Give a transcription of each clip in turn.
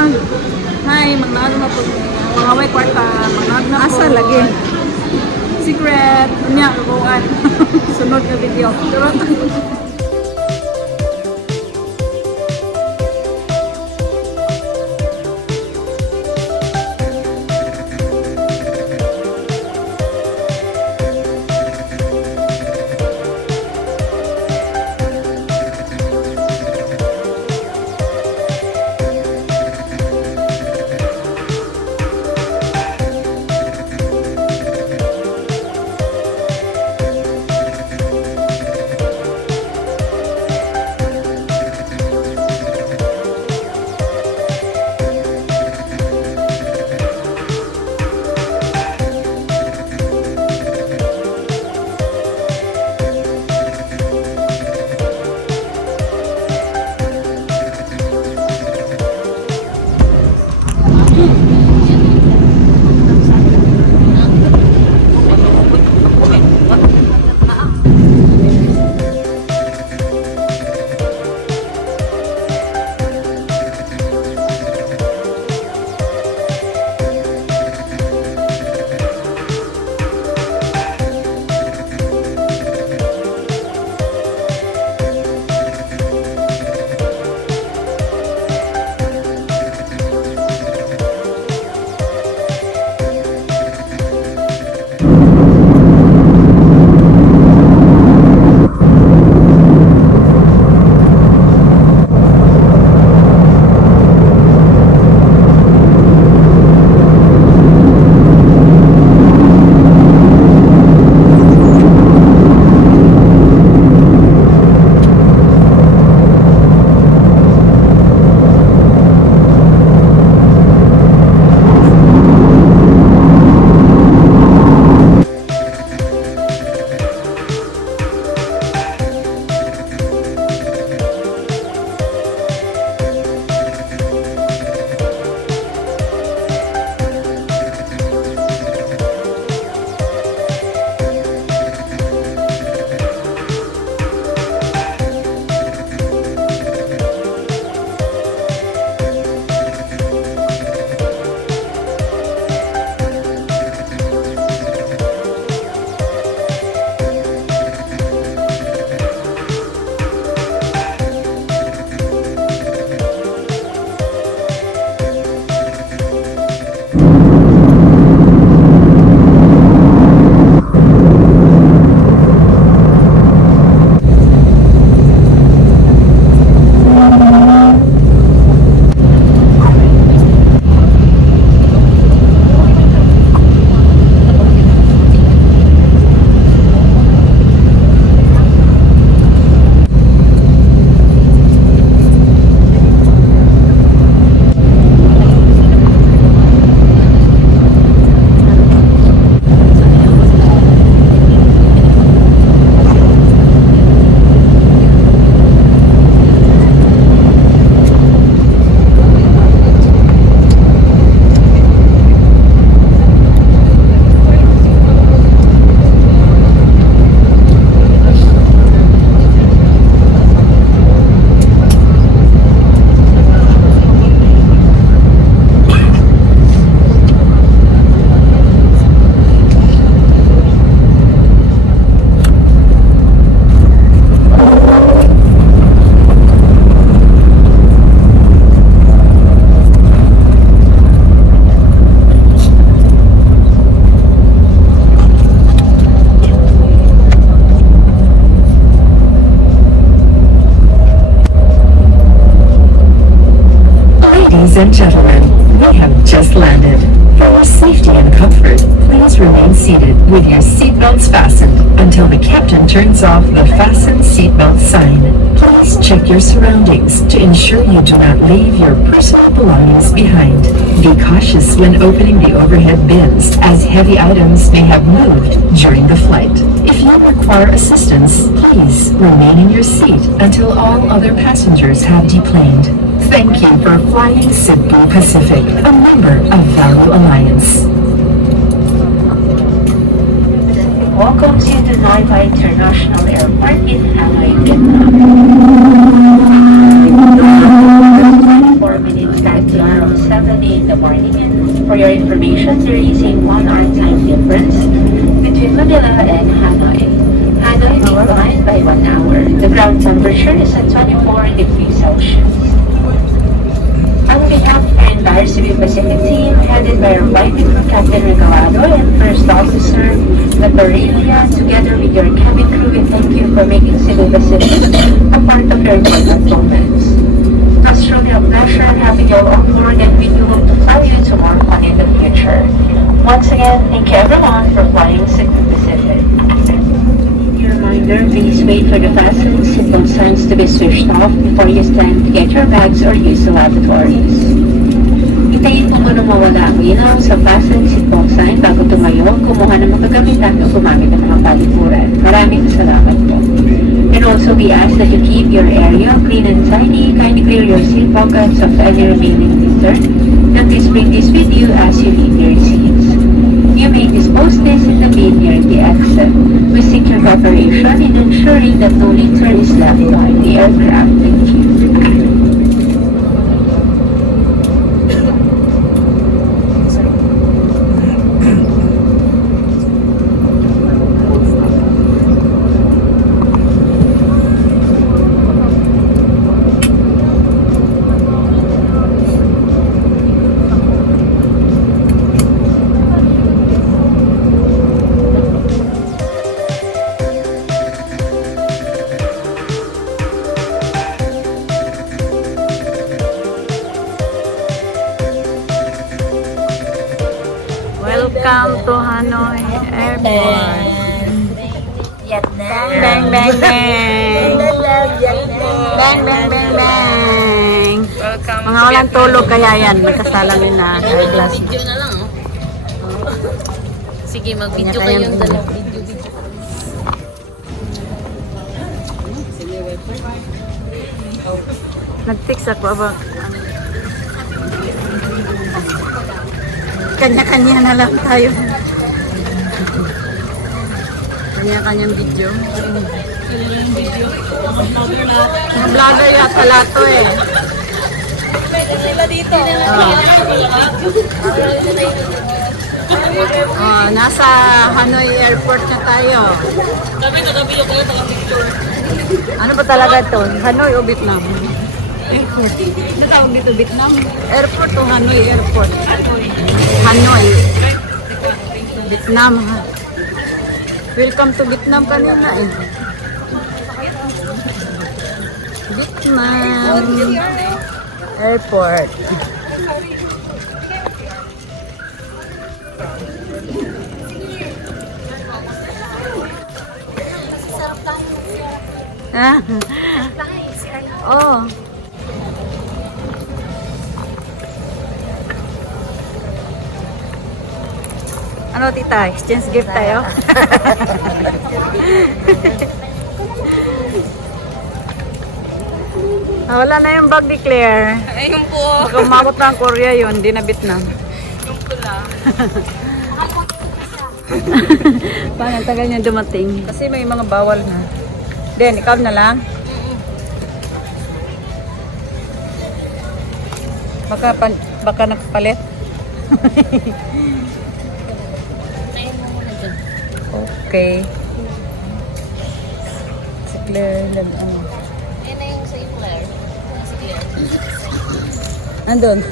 Hi, magnaano na po. Mga way kwarta, magnaano na po. Asa lagi? Secret. Unya, kabuan. Sunod na video. Ladies and gentlemen, we have just landed. For your safety and comfort, please remain seated with your seatbelts fastened until the captain turns off the fasten seatbelt sign. Please check your surroundings to ensure you do not leave your personal belongings behind. Be cautious when opening the overhead bins, as heavy items may have moved during the flight. If you require assistance, please remain in your seat until all other passengers have deplaned. Thank you for flying Cebu Pacific, a member of Value Alliance. Welcome to the Nai Bai International Airport in Hanoi, Vietnam. For 4 minutes back to around 7 in the morning. And for your information, there is a 1 hour time difference between Manila and Hanoi. Hanoi being behind by 1 hour. The ground temperature is at 24 degrees Celsius. On behalf of our entire Cebu Pacific team, headed by our flight crew Captain Regalado and First Officer Laparelia, together with your cabin crew, we thank you for making Cebu Pacific a part of your important moments. It was truly a pleasure having you all on board, and we do hope to fly you to more fun in the future. Once again, thank you everyone for flying Cebu Pacific. Reminder, please wait for the fasten seatbelt signs to be switched off before you stand to get your bags or use the lavatories. Hintayin po muna mawala ang ilaw sa fasten seatbelt sign bago tumayo, kumuha ng mga gamitan o gumamit ng mga palikuran. Maraming salamat po. And also we ask that you keep your area clean and tidy. Kindly clear your seat pockets of any remaining litter. And please bring this with you as you leave your seats. You may dispose this in the bin near the exit. We seek your cooperation in ensuring that no litter is left behind the aircraft. Thank you. Welcome to Hanoi Airport. Vietnam. Bang, bang, bang. Bang, bang, bang, bang. Mga walang tulog kaya yan. Nagkasalamin na. Eyeglass. Video na lang, oh. Sige, mag-video kayong dalawang video. Nag-text ako about kanya-kanya na lang tayo. Kanya-kanyang video. Mga vlogger yata lahat to eh. Sila dito. Oh, nasa Hanoi Airport na tayo. Tabi ko kayo mga picture. Ano ba talaga to? Hanoi o Vietnam? Airport. Ano tawag dito? Vietnam? Airport o Hanoi Airport? Hanoi. Vietnam. Welcome to Vietnam kanina eh. Vietnam Airport. Ah. Oh. Ano tita? Exchange gift tayo? Wala na yung bag ni Claire. Ayun po. Baka umabot na ang Korea yun, di na Vietnam. Yung pula. Paano ang tagal niya dumating? Kasi may mga bawal na. Den, ikaw na lang? Baka nagpalit? Tayo mo muna dyan. Okay. Si Claire, ano? Ayun na yung sa'yo, Claire. Si Claire. Andun.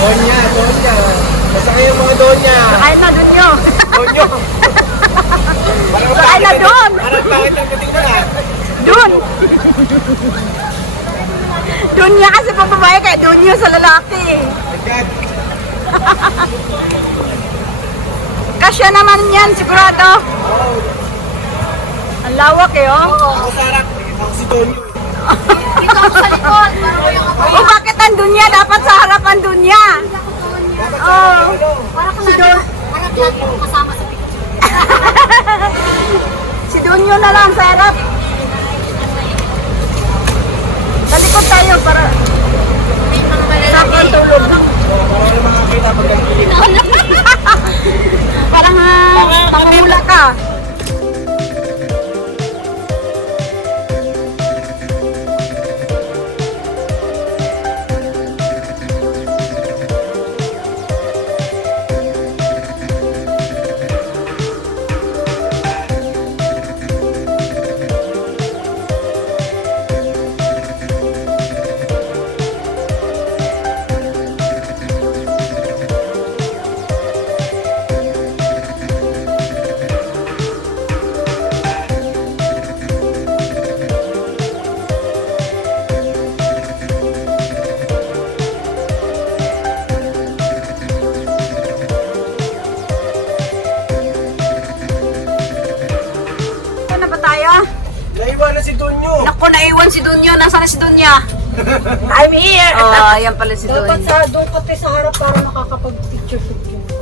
Donya, Donya. Basta kayo mga Donya. Kain na doon nyo. Donyo. Parang Kain na doon. Parang bakit ang kating na lang? Doon. Doon niya kasi pang babae kaya doon niyo sa lalaki. Agad. Kasya naman yan, sigurado. Ang lawak eh, oh. Ako sarap. Ako si Donyo. Dito ako sa likod. Parang ko yung O bakit ang dunya? Dapat sa harapan dunya. Oh. Parang ko na. Parang lagi ko kasama sa picture. Si Dunyo na lang sa harap. Talikod tayo para sakang tulog. Para wala makakita pag nagpilit. Parang pangula ka. Ano ba tayo? Naiwan na si Donyo. Naku, naiwan si Dunyo. Nasaan na si Dunya? I'm here. Oh, ayan pala si Dunya. Dapat sa doon ka sa harap para makakapag-picture-picture.